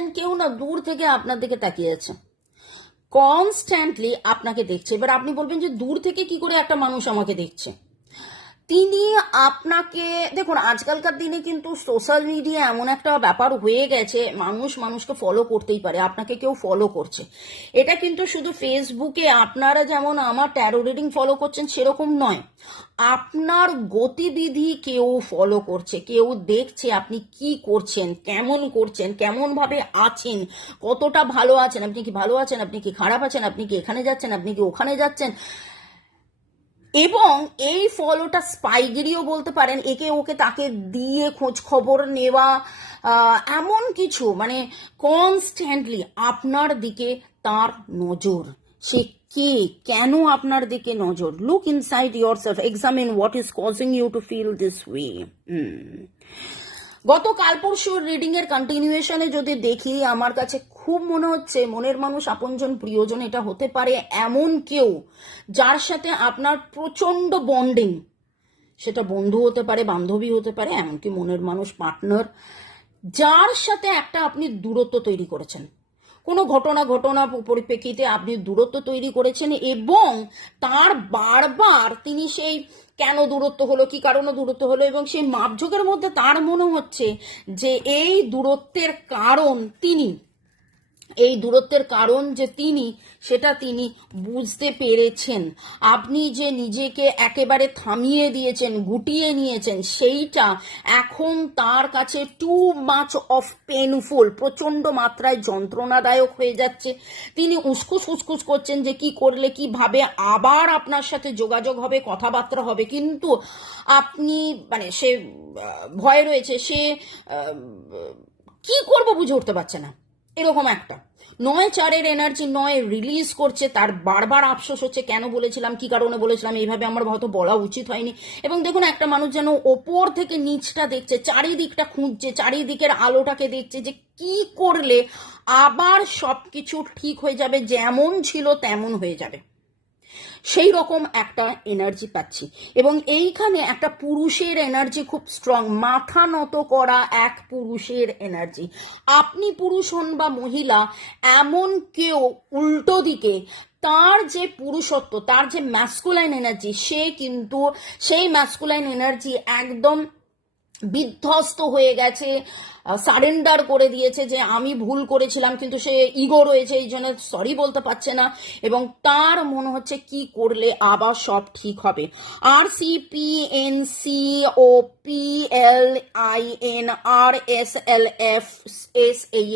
পারেন কেউ না দূর থেকে আপনার দিকে তাকিয়ে আছে, কনস্ট্যান্টলি আপনাকে দেখছে। এবার আপনি বলবেন যে দূর থেকে কি করে একটা মানুষ আমাকে দেখছে? তিনি আপনাকে দেখুন, আজকালকার দিনে কিন্তু সোশ্যাল মিডিয়া এমন একটা ব্যাপার হয়ে গেছে, মানুষ মানুষকে ফলো করতেই পারে, আপনাকে কেউ ফলো করছে। এটা কিন্তু শুধু ফেসবুকে আপনারা যেমন আমার ট্যারো রিডিং ফলো করছেন সেরকম নয়, আপনার গতিবিধি কেউ ফলো করছে, কেউ দেখছে আপনি কি করছেন, কেমন ভাবে আছেন, কতটা ভালো আছেন, আপনি কি ভালো আছেন, আপনি কি খারাপ আছেন, আপনি কি এখানে যাচ্ছেন, আপনি কি ওখানে যাচ্ছেন। এবং এই ফলোটা স্পাইগিরিও বলতে পারেন, একে ওকে তাকে দিয়ে খোঁজ খবর নেওয়া, এমন কিছু, মানে কনস্ট্যান্টলি আপনার দিকে তার নজর। সে কে, কেন আপনার দিকে নজর? Look inside yourself, examine what is causing you to feel this way. গত কাল পরশুর রিডিং এর কন্টিনিউয়েশনে যদি দেখি, আমার কাছে খুব মনে হচ্ছে মনের মানুষ, আপনজন, প্রিয়জন, এটা হতে পারে এমন কেউ যার সাথে আপনার প্রচন্ড বন্ডিং। সেটা বন্ধু হতে পারে, বান্ধবী হতে পারে, এমনকি মনের মানুষ, পার্টনার, যার সাথে একটা আপনি দূরত্ব তৈরি করেছেন। কোনো ঘটনা পরিপ্রেক্ষিতে আপনি দূরত্ব তৈরি করেছেন এবং তার বারবার তিনি সেই কেন দূরত্ব হলো, কি কারণে দূরত্ব হলো, এবং সেই মাপঝোঁকের মধ্যে তার মনে হচ্ছে যে এই দূরত্বের কারণ তিনি, এই দূরত্বের কারণ যে তিনি, সেটা তিনি বুঝতে পেরেছেন। আপনি যে নিজেকে একেবারে থামিয়ে দিয়েছেন, গুটিয়ে নিয়েছেন, সেইটা এখন তার কাছে টু মাচ অফ পেনফুল, প্রচন্ড মাত্রায় যন্ত্রণাদায়ক হয়ে যাচ্ছে। তিনি উসকুস করছেন যে কি করলে, কিভাবে আবার আপনার সাথে যোগাযোগ হবে, কথাবার্তা হবে, কিন্তু আপনি, মানে সে ভয় রয়েছে, সে কি করবো বুঝে উঠতে পারছে না। এরকম একটা 9-4-এর এনার্জি, 9 রিলিজ করছে, তার বারবার আফসোস হচ্ছে কেন বলেছিলাম, কি কারণে বলেছিলাম, এইভাবে আমার হয়তো বলা উচিত হয়নি। এবং দেখুন, একটা মানুষ যেন ওপর থেকে নিচটা দেখছে, চারিদিকটা খুঁজছে, চারিদিকের আলোটাকে দেখছে, যে কি করলে আবার সবকিছু ঠিক হয়ে যাবে, যেমন ছিল তেমন হয়ে যাবে, সেই রকম একটা এনার্জি পাচ্ছি। এবং এইখানে একটা পুরুষের এনার্জি খুব স্ট্রং, মাথা নত করা এক পুরুষের এনার্জি। আপনি পুরুষ হন বা মহিলা, এমন কেউ উল্টো দিকে তার যে পুরুষত্ব, তার যে ম্যাসকুলাইন এনার্জি, সে কিন্তু সেই ম্যাসকুলাইন এনার্জি একদম বিধ্বস্ত হয়ে গেছে, সারেন্ডার করে দিয়েছে যে আমি ভুল করেছিলাম, কিন্তু সে ইগো রয়েছে, এই জন্য সরি বলতে পারছে না, এবং তার মনে হচ্ছে কি করলে আবার সব ঠিক হবে। RCPNCOPLINRSLFSA